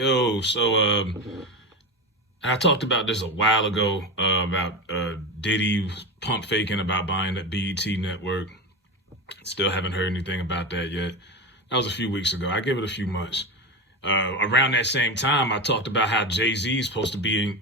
Yo, I talked about this a while ago about Diddy pump faking about buying the BET network. Still haven't heard anything about that yet. That was a few weeks ago. I give it a few months. Around that same time, I talked about how Jay-Z is supposed to be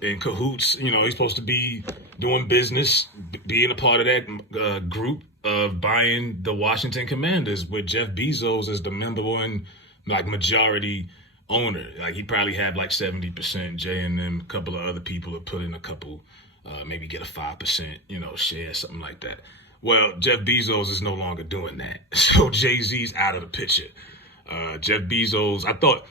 in cahoots. You know, he's supposed to be doing business, being a part of that group of buying the Washington Commanders with Jeff Bezos as the number one, like, majority owner. Like, he probably had like 70%. Jay and them, a couple of other people have put in a couple, maybe get a 5%, share, something like that. Well, Jeff Bezos is no longer doing that. So Jay-Z's out of the picture. Jeff Bezos, I thought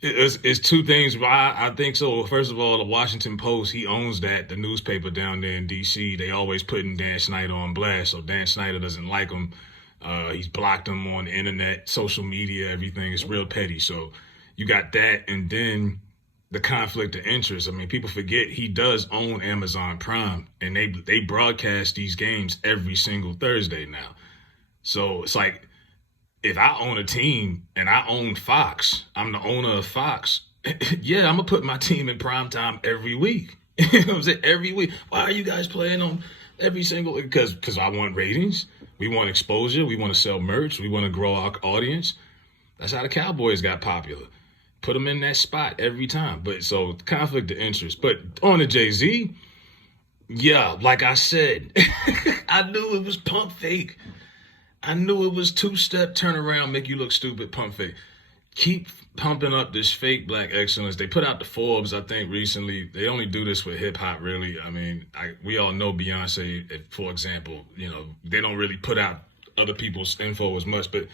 it's two things why I think so. First of all, the Washington Post, he owns that, the newspaper down there in D.C. They always putting Dan Snyder on blast, so Dan Snyder doesn't like him. He's blocked him on the internet, social media, everything. It's real petty. So you got that, and then the conflict of interest. I mean, people forget he does own Amazon Prime, and they broadcast these games every single Thursday now. So it's like, if I own a team and I own Fox, I'm the owner of Fox. Yeah, I'm gonna put my team in prime time every week. You know what I'm saying? Every week. Why are you guys playing on every single? Because I want ratings. We want exposure. We want to sell merch. We want to grow our audience. That's how the Cowboys got popular. Put them in that spot every time. But so conflict of interest. But on the Jay-Z, yeah, like I said, I knew it was pump fake. I knew it was two-step turnaround, make you look stupid, pump fake. Keep pumping up this fake black excellence. They put out the Forbes, I think, recently. They only do this with hip-hop, really. I mean, we all know Beyonce, for example. They don't really put out other people's info as much, but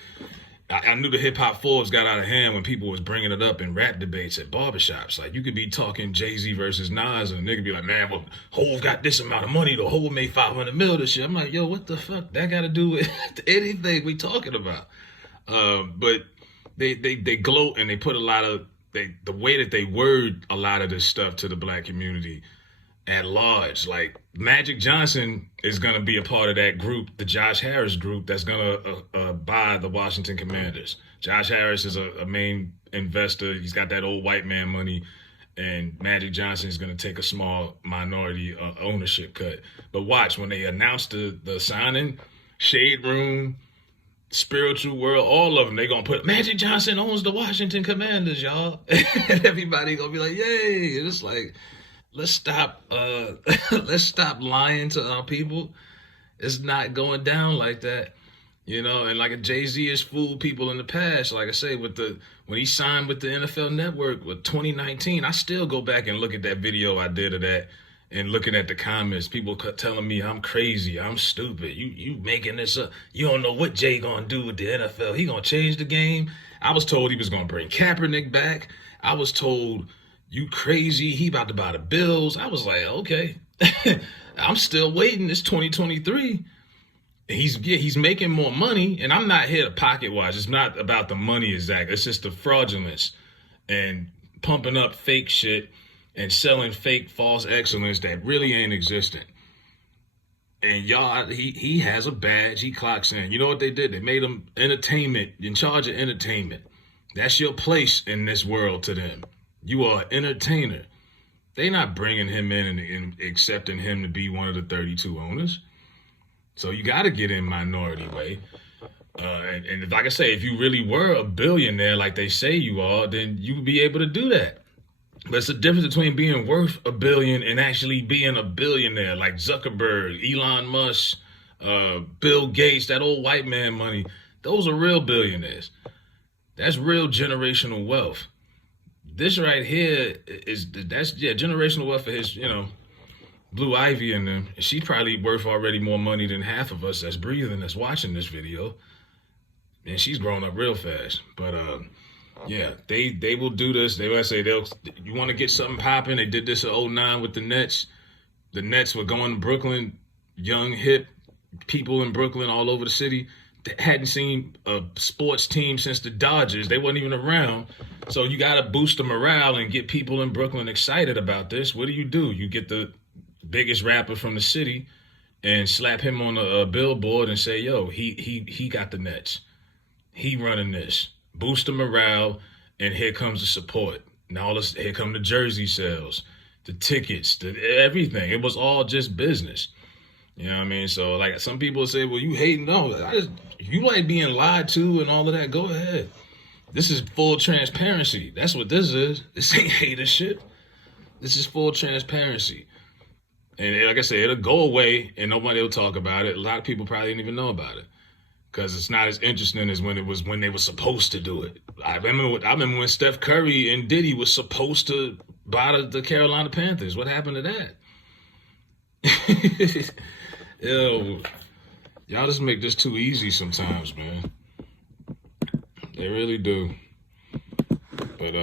I knew the hip-hop Forbes got out of hand when people was bringing it up in rap debates at barbershops. Like, you could be talking Jay-Z versus Nas, and a nigga be like, man, well, Hov got this amount of money, the Hov made 500 mil this shit. I'm like, yo, what the fuck? That got to do with anything we talking about? But they gloat, and they put a lot of, the way that they word a lot of this stuff to the black community at large. Like, Magic Johnson is going to be a part of that group, the Josh Harris group, that's going to buy the Washington Commanders. Josh Harris is a main investor. He's got that old white man money, and Magic Johnson is going to take a small minority ownership cut. But watch, when they announce the signing, Shade Room, Spiritual World, all of them, they're going to put, Magic Johnson owns the Washington Commanders, y'all. And everybody going to be like, yay. And it's like, let's stop let's stop lying to our people. It's not going down like that. And like Jay-Z has fooled people in the past. Like I say, when he signed with the NFL Network with 2019, I still go back and look at that video I did of that, and looking at the comments, people telling me I'm crazy, I'm stupid. You making this up. You don't know what Jay gonna do with the NFL. He gonna change the game. I was told he was gonna bring Kaepernick back. I was told, you crazy, he about to buy the Bills. I was like, okay. I'm still waiting. It's 2023. He's making more money, and I'm not here to pocket watch. It's not about the money exactly. It's just the fraudulence and pumping up fake shit and selling fake false excellence that really ain't existent. And y'all, he has a badge. He clocks in. You know what they did? They made him entertainment, in charge of entertainment. That's your place in this world to them. You are an entertainer. They not bringing him in and accepting him to be one of the 32 owners. So you got to get in minority way. And like I say, if you really were a billionaire like they say you are, then you would be able to do that. But it's the difference between being worth a billion and actually being a billionaire, like Zuckerberg, Elon Musk, Bill Gates, that old white man money. Those are real billionaires. That's real generational wealth. This right here that's generational wealth for his, Blue Ivy and them. She's probably worth already more money than half of us that's breathing, that's watching this video. And she's grown up real fast. But yeah, they will do this. They will say you want to get something popping. They did this in '09 with the Nets. The Nets were going to Brooklyn, young, hip people in Brooklyn all over the city. They hadn't seen a sports team since the Dodgers. They wasn't even around. So you got to boost the morale and get people in Brooklyn excited about this. What do? You get the biggest rapper from the city and slap him on a billboard and say, yo, he got the Nets. He running this. Boost the morale and here comes the support. Now all this, here come the jersey sales, the tickets, everything. It was all just business. You know what I mean? So like some people say, well, you hating? No, you like being lied to and all of that. Go ahead. This is full transparency. That's what this is. This ain't hater shit. This is full transparency. And like I said, it'll go away and nobody will talk about it. A lot of people probably didn't even know about it because it's not as interesting as when they were supposed to do it. I remember when Steph Curry and Diddy was supposed to buy the Carolina Panthers. What happened to that? Yo, y'all just make this too easy sometimes, man. They really do. But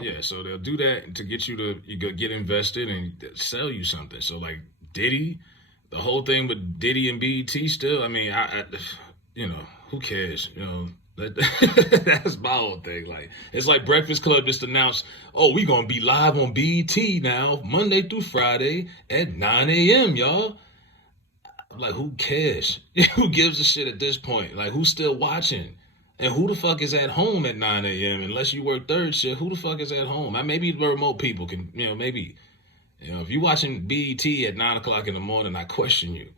yeah, so they'll do that to get you to get invested and sell you something. So like Diddy, the whole thing with Diddy and BET still, I mean, I who cares? That's my whole thing. Like, it's like Breakfast Club just announced, oh, we gonna be live on BET now, Monday through Friday at 9 a.m., y'all. I'm like, who cares? Who gives a shit at this point? Like, who's still watching? And who the fuck is at home at 9 a.m. unless you work third shift? Who the fuck is at home? Maybe the remote people can, maybe, if you're watching BET at 9 o'clock in the morning, I question you.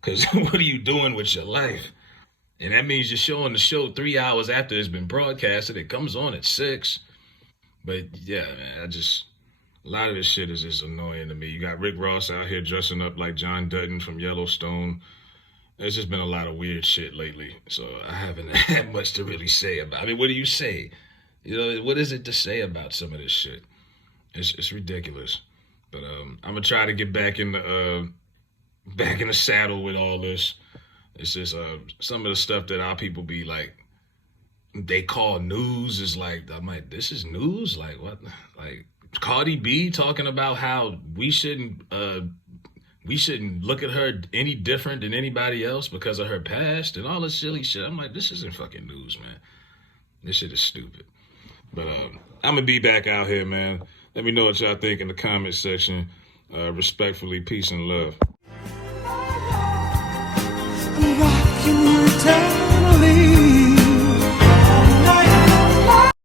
Because what are you doing with your life? And that means you're showing the show 3 hours after it's been broadcasted. It comes on at 6. But yeah, man, a lot of this shit is just annoying to me. You got Rick Ross out here dressing up like John Dutton from Yellowstone. There's just been a lot of weird shit lately. So I haven't had much to really say about it. I mean, what do you say? What is it to say about some of this shit? It's ridiculous. But I'm gonna try to get back in the saddle with all this. It's just some of the stuff that our people be like, they call news is like, I'm like, this is news? Like what? Like Cardi B talking about how we shouldn't look at her any different than anybody else because of her past and all this silly shit. I'm like, this isn't fucking news, man. This shit is stupid. But I'm gonna be back out here, man. Let me know what y'all think in the comment section. Respectfully, peace and love. Rocking eternally.